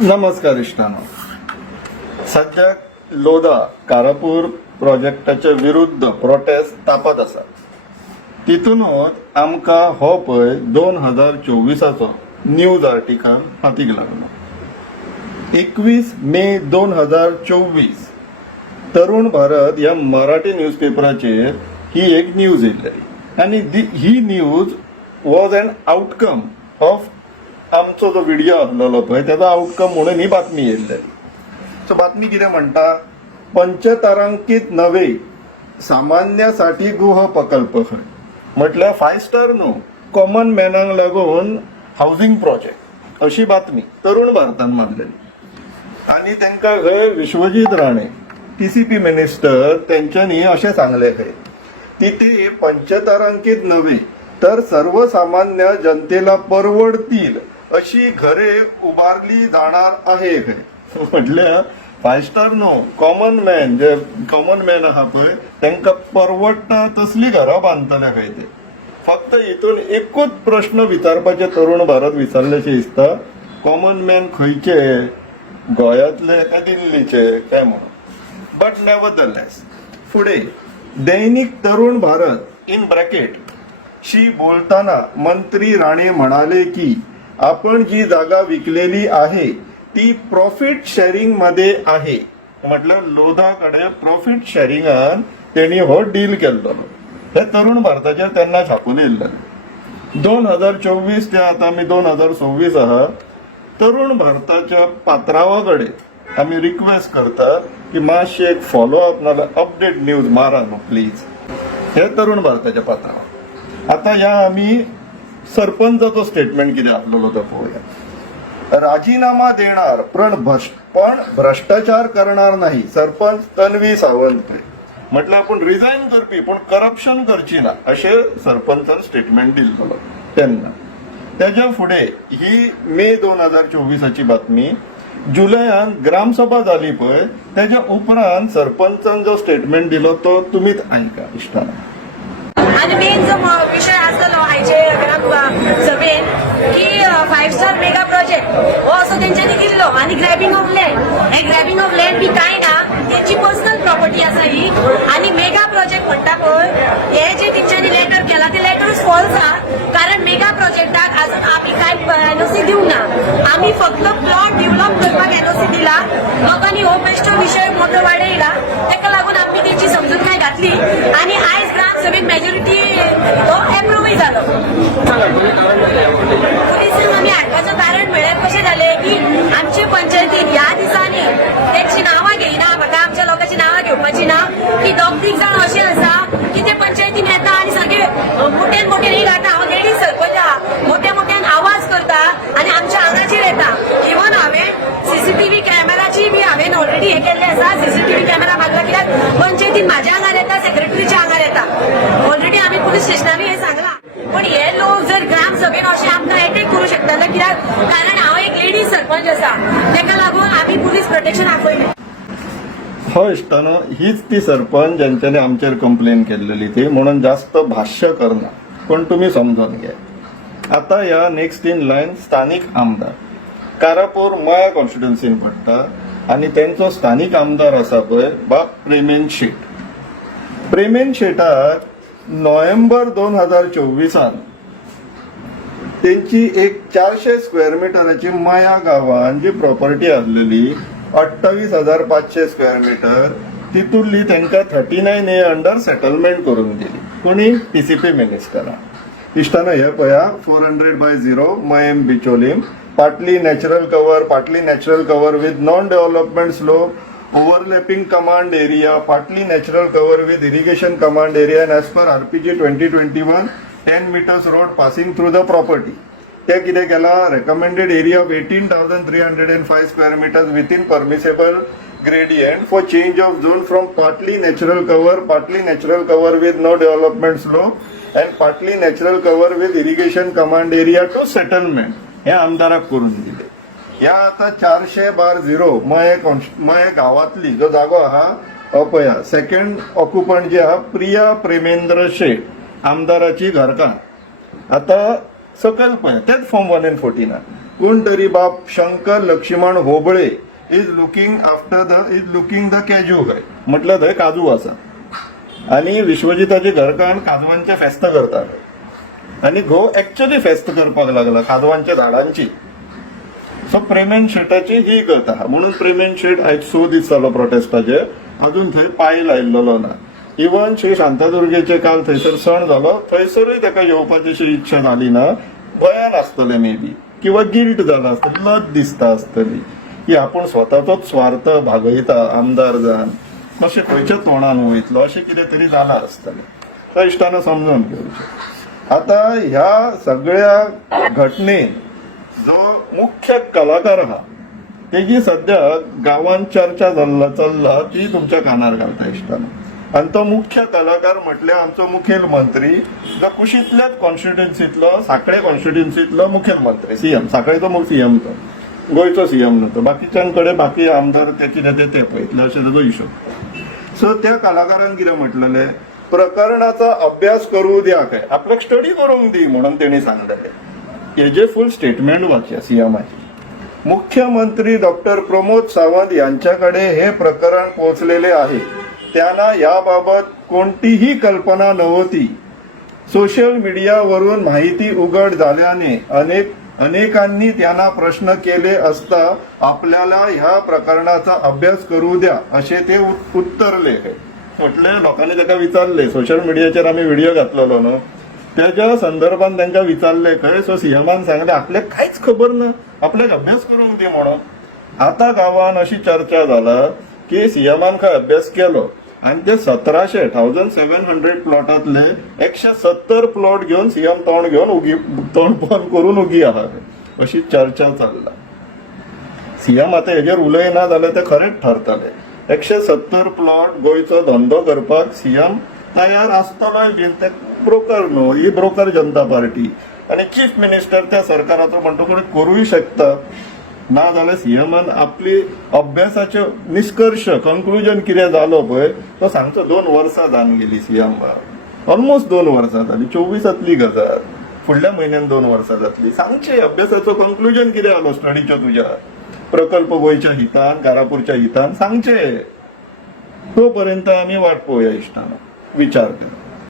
नमस्कार इष्टानो. सध्या लोधा कारापूर प्रोजेक्टाच्या विरुद्ध प्रोटेस्ट तापत आसा. तितूनच आमकां हो पळय 2024 न्यूज आर्टिकल हातीक लागलो. 21 मे 2024 तरुण भारत ह्या मराठी न्यूजपेपराचेर ही एक न्यूज येयल्ली आनी ही news was an outcome of आमचो जो व्हिडिओ आसलेलो पळय त्याचा आउटकम म्हणून ही बातमी येयल्ली. सो बातमी कितें म्हणटा, पंचतारांकीत नवे सामान्यासाठी गृह प्रकल्प खंय म्हटल्यार 5 स्टार न्हू, कॉमन मॅनाक लागून हाऊसिंग प्रोजेक्ट अशी बातमी तरुण भारतान मारलेली. आणि तांकां खंय विश्वजीत राणे TCP मिनिस्टर त्यांच्यानी अशें सांगले खंय तिथे पंचतारांकीत नव्हे तर सर्वसामान्य जनतेला परवडतील अशी घरे उभारली जाणार आहे. म्हटल्यार 5 स्टार न्हू, कॉमन मॅन आहा पळय तांकां परवडटा तसली घरां बांदतले खंय ते. फक्त हितून एकूच प्रश्न विचारपाचे तरुण भारत विचारल्याचे दिसता, कॉमन मॅन खंयचे, गोंयांतले काय दिल्लीचे काय म्हणून. बट नेव्हरदलेस फुडें दैनिक तरुण भारत इन ब्रॅकेट शी बोलताना मंत्री राणे म्हणाले की आपण जी जागा विकलेली आहे ती प्रॉफिट शेअरिंग मध्ये आहे. म्हटलं लोधाकडे प्रॉफिट शेअरिंगान त्यांनी हो डील केल्लो. हे तरुण भारताचेर तेन्ना छापून येयल्लें. 2024 ते आता आमी 2026 आहात. तरुण भारताच्या पात्रावा कडेन आमी रिक्वेस्ट करतात की मातशी एक फॉलोअप नाल्यार अपडेट न्यूज मारा न्हू प्लीज. हे तरुण भारताच्या पात्रावा. आता या आम्ही सरपंचाचो स्टेटमेंट कितें आसलेलो तो पळोवया. राजीनामा देणार पण भ्रष्टाचार करणार नाही, सरपंच तन्वी सावंत. म्हटल्यार आपण रिझाईन करपी पण करप्शन करची ना अशें सरपंचान स्टेटमेंट दिल्लो तेन्ना. तेज्या फुडें ही मे 2024 बातमी. जुलयान ग्रामसभा जाली पळय तेज्या उपरांत सरपंचान जो स्टेटमेंट दिलो तो तुमीच आयका इश्टाना. आणि मेन जो विषय आसलो आयचे ग्रामसभेन की 5 स्टार मेगा प्रोजेक्ट हो असो तेंच्यांनी दिल्लो आणि ग्रॅबिंग ऑफ लँड. हे ग्रॅबिंग ऑफ लँड बी काय ना, त्यांची पर्सनल प्रॉपर्टी आसा ही. आणि मेगा प्रोजेक्ट म्हणटा पळय हे जे तेंच्यांनी लेटर केला ते लेटरच फॉल्स आहा. कारण मेगा प्रोजेक्टाक अजून आम्ही काय NOC दिवंक ना. आम्ही फक्त प्लॉट डेव्हलप करपाक NOC दिला. लोकांनी हो बेश्टो विषय मोठो वाडयला, ताका लागून आम्ही तेंची समजूतकाय घातली आणि आयज ग्रामसभेत मेजॉरिटी तो अप्रूव्हय जालो. पुलिसांक आम्ही हाडपाचो कारण म्हळ्यार कशें जालें की आमचे पंचायतीन ह्या दिसांनी तेंची नांवां घेयना, म्हाका आमच्या लोकांची नांवां घेवपाची ना. की 2-3 जाण अशें आसा की ते पंचायतीन येता आनी सगळे मोठ्यान मोठ्यान ही घालता. हांव लेडीज सरपंच आहा, मोठ्या मोठ्यान आवाज करता आनी आमच्या आंगाचेर येता. इवन हांवें CCTV कॅमेराची बी हांवें ऑलरेडी हे केल्ले आसा. CCTV कॅमेरा मारला कित्याक पंचायतीन म्हाज्या आंगार येता, सेक्रेटरीच्या आंगार येता. ऑलरेडी आम्ही पोलीस स्टेशनार हे सांगला. पण हे लोक जर ग्रामसभेन अशें आमकां अटॅक करू शकता कित्याक कारण हांव एक लेडीज सरपंच आसा, ताका लागून आम्ही पोलीस प्रोटेक्शन आपयलें. हो इश्टानो, हीच ती सरपंच ज्यांच्यानी आमचेर कंप्लेन केलेली ती म्हणून जास्त भाष्य करना, पण तुम्ही समजून घ्या. आता या नेक्स्ट इन लाईन स्थानिक आमदार कारापूर मया कॉन्स्टिट्युन्सीन पडटा आणि त्यांचो स्थानिक आमदार आसा पळय बा प्रेमेन शेट. प्रेमेन शेटाक नोव्हेंबर 2024 त्यांची एक 400 स्क्वेअर मिटराची मया गावान जी प्रॉपर्टी आसलेली 28,500 स्क्वेअर मीटर तितूंतली तांकां 39A अंडर सेटलमेंट करून दिली. कोणी TCP मिनिस्टरान. इश्टानो हे पळया 400/0 मयम Bicholim. Partly natural cover with non development slope, overlapping command area, partly natural cover with irrigation command area, and as per RPG 2021 10 meters road passing through the property. ते कितें केला, recommended area of 18,305 square meters within permissible gradient for change of zone from partly natural cover with no development slope and partly natural cover with irrigation command area to settlement. हे आमदाराक करून दिले. या आता 400/0 मय गावातली जो जागो आहा पळया सेकंड ऑक्युपंट जी आहा प्रिया प्रेमेंद्र शेट आमदाराची घरकान्न. आता सकयल पळय तेच फॉर्म 1 and 14 कोण तरी बाप Shankar Laxman Hoble is looking the cashew गाय म्हटलं थंय काजू आसा आणि विश्वजिताची घरकान्न काजवांचे फेस्त करतात आणि घो एक्चुअली फेस्त करपाक लागला काजवांच्या झाडांची. सो प्रेमेन शेटाची ही गत आहा म्हणून प्रेमेन शेट आयज 6 दीस जालो प्रोटेस्टाचे अजून थंय पांय लायिल्लो ना. इवन श्री शांतादुर्गेचे काल थंयसर सण जालो थंयसरूय ताका येवपाची अशी इच्छा जाली ना. गोंयान आसतले मे बी किंवा गिल्ट जाला आसतली लज दिसता आसतली की आपूण स्वताचोच स्वार्थ भागयता आमदार जावन कशें खंयच्या तोंडान वयतलो अशें कितें तरी जालां आसतलें. त्या इश्टान समजून घेवचें. आता ह्या सगळ्या घटनेन जो मुख्य कलाकार आहा तेजी सध्या गांवांत चर्चा चल्ला ती तुमच्या कानार घालता इश्टान. आणि तो मुख्य कलाकार म्हटल्यार आमचो मुखेलमंत्री जो कुशींतल्याच कॉन्स्टिट्युन्सींतलो सांकळे कॉन्स्टिट्युन्सींतलो मुखेलमंत्री सीएम. सांकळेचो सीएम तो गोंयचो सीएम न्हू तो. बाकीच्यांकडे बाकी आमदार त्याचे ते पळयतले अशें ताजो हिशोब. सो त्या कलाकारान कितें म्हटलेलें प्रकरणाचा अभ्यास करू द्या काय आपल्याक स्टडी करूंक दी म्हणून तेणी सांगलेलें. हेजे फुल स्टेटमेंट वाचया सीएमाची. मुख्यमंत्री डॉक्टर प्रमोद सावंत यांच्याकडे हे प्रकरण पोहोचलेले आहे. त्यांना याबाबत कोणतीही कल्पना नव्हती. सोशल मीडियावरून माहिती उघड झाल्याने अनेकांनी त्यांना प्रश्न केले असता आपल्याला ह्या प्रकरणाचा अभ्यास करू द्या असे ते उत्तरले. म्हटले लोकांनी ताका विचारले सोशल मीडियाचेर आम्ही व्हिडिओ घातलेलो न्हू त्याच्या संदर्भात तांकां विचारले खंय. सो सीएमान सांगले आपल्याक कांयच खबर ना आपल्याक अभ्यास करूंक दी म्हणून. आता गांवान अशी चर्चा जाला की सीएमान खंय अभ्यास केलो आणि ते 1700 प्लॉटातले 170 प्लॉट घेऊन सीएम तोंड बंद करून उगी आहात अशी चर्चा चालला. सीएम आता हेजेर उलयना जाल्यार ते खरेंच ठरतले. 170 प्लॉट गोंयचो धंदो करपाक सीएम तयार आसतलोय बीन. ते ब्रोकर न्हू ही ब्रोकर जनता पार्टी आणि चीफ मिनिस्टर त्या सरकाराचो म्हणटकूच करूय शकता. ना जाल्यार सीएमान आपली अभ्यासाचे निष्कर्ष कंक्लुजन कितें जालो पळय तो सांगचो. 2 वर्सां जावन गेली सीएम ऑलमोस्ट 2 वर्सां जाली. 24 गजाल फुडल्या म्हयन्यान 2 वर्सां जातली. सांगचे अभ्यासाचो कंक्लुजन कितें जालो स्टडीच्या तुज्या प्रकल्प गोंयच्या हितान घारापूरच्या हितान सांगचे. तो पर्यंत आमी वाट पळोवया इश्टानो विचार करा.